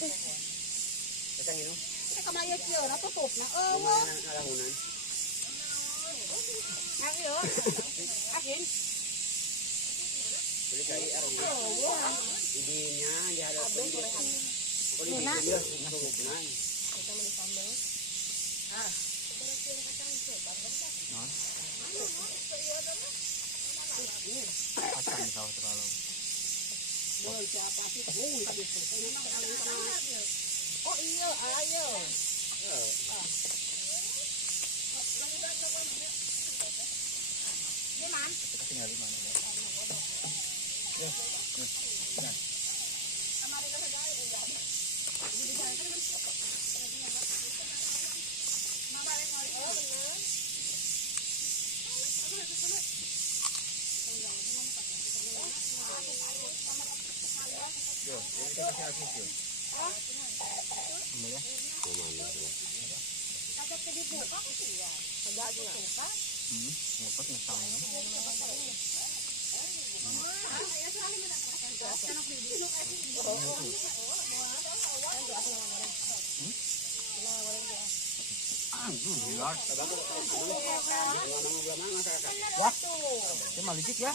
Kacang ini. Kamayo kiyo na tutup na. Alahunan. Ngayo. Akin. Beli kali arang. Idinya dihadapkan dia. Kalau di dia sugunan. Kita beli sambal. Kacang di sawah terlalu. Boleh siapa sih? Oh iya, ayo. Gimana? Kita tinggal di mana? Ya. Nah. Yo, ini kita kasih asis yo. Ambil ya. Kagak dibuka sih ya. Kagak dibuka. Ngopot ngesang. Lihat. Wah, ini malijik ya.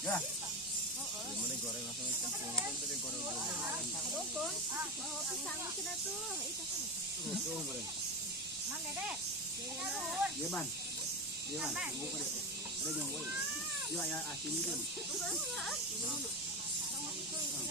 Ya. Boleh goreng langsung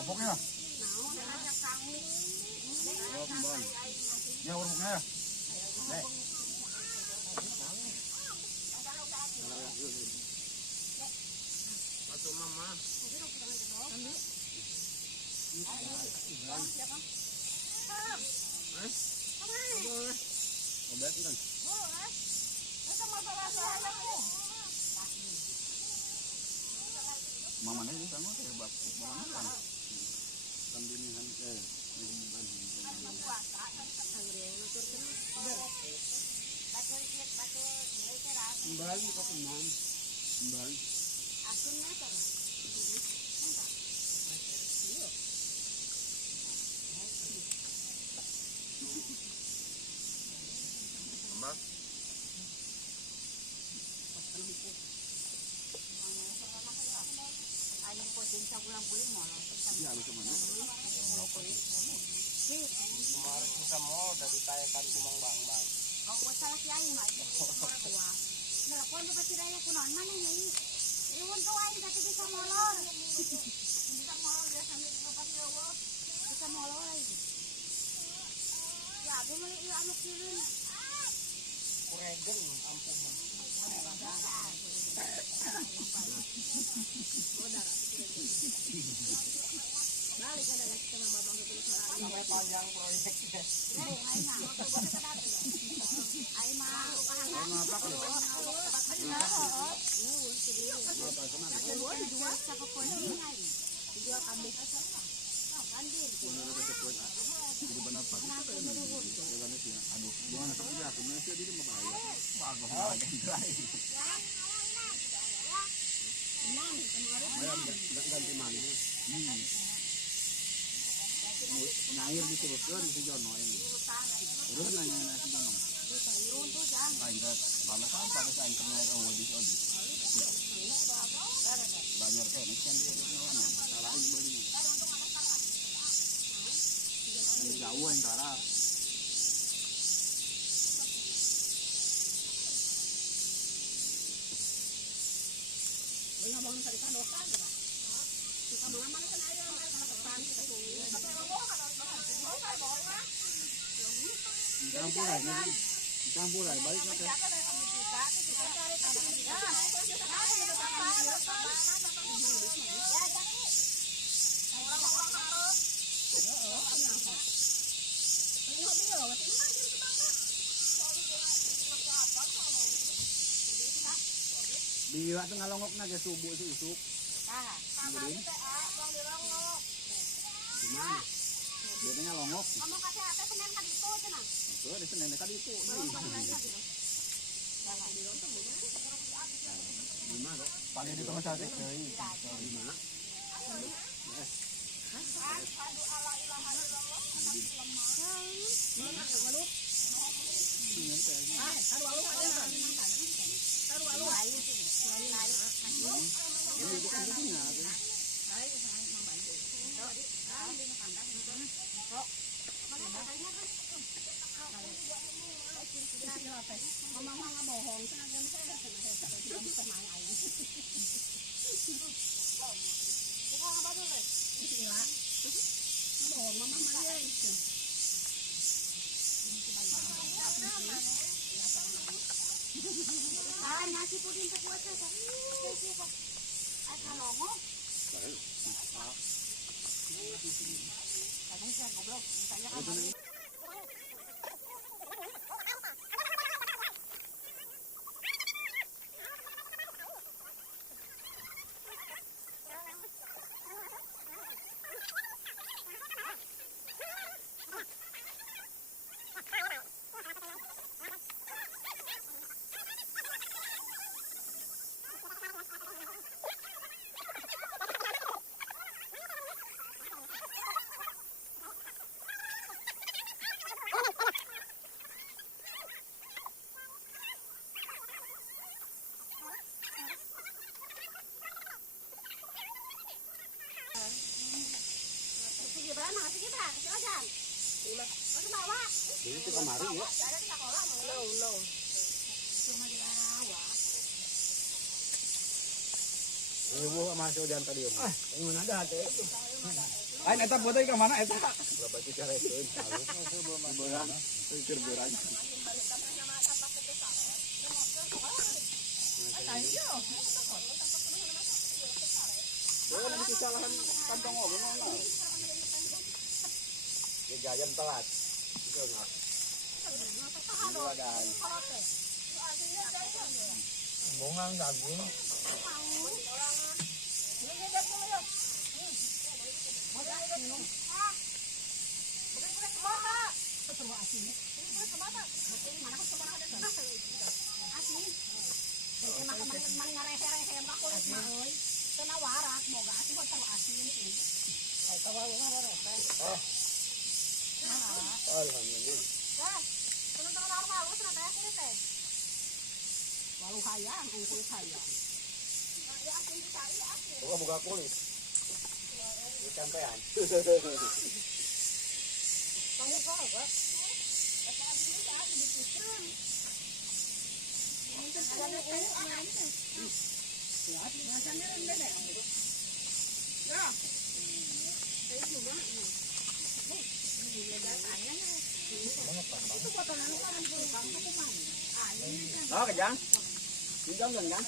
Kopoknya. Ya urupnya ya. Masuk mama. Mama ini sama hebat. Mama kan. Kambingan kembali ke teman kembali akunnya kan Tambah. Iya, lu kemana? Kemarin kita mau dari tayakan kumang bang. Oh, salah si aing mah itu orang tua. Nelpon ke Ciraya kunaon mana nyai? Riwon tuh aing tapi bisa molor. Bisa molor dia sampai ke tempat nyawa. Bisa molor aing. Ya, dia mah ieu anu kireun. Kuregen ampun. Balik ada lagi sama babang itu salah. Sampai panjang proyeknya. Aing mah motor gua teh kada tuh. Aing mah Ngapak lu? dijual sama konding aing. Dijual kambing. Kambing. Bener ada cepet. Jadi benar Pak. Jalannya sih. Aduh, gimana sok aja aku masih di rumah bahaya. Bagus banget guys. Enggak ganti mana. Nyair diteruskan si Jono ini. Terus nanya si Jono. Lanjut, mana sampai ke saya kenal air di sini. Banyak kan, kan dia kenalan. Salah ini balik. Jauh antara. Banyak bangun tadi kadokan ya. Suka mana kan aja sama kesan kita tuh. Campur aja, balik ke. Di waktu ngalongok naga subuh si usuk. Gimana? Dia ngalongok. Kamu kasih hati Senin kan itu cenah. Itu ada Senin tadi itu. Gimana? Pagi di tengah sate. Gimana? Mama nggak bohong, kan saya pernah aing. Gila. Bohong mama mah itu. Ah, nasi puding teh kuat teh. Asa longo. Kadang saya goblok, saya kan Jadi itu kemari ya. No. Ibu masuk dan tadi. Ini mana ada hati itu. Lain eta foto ke mana eta? Berapa cara itu? Berang. Pikir berang. Oh, nanti kesalahan kantong orang mana? Dia jajan telat. Itu ngap. Ada. Bungang daging. Alhamdulillah. Walau serata kulit teh. Walau hayang, ang kulit hayang. Ya aku cari aku. Buka buka kulit. Ini sampean. Kamu kok apa? Đó cái dáng. Những giống gần dáng.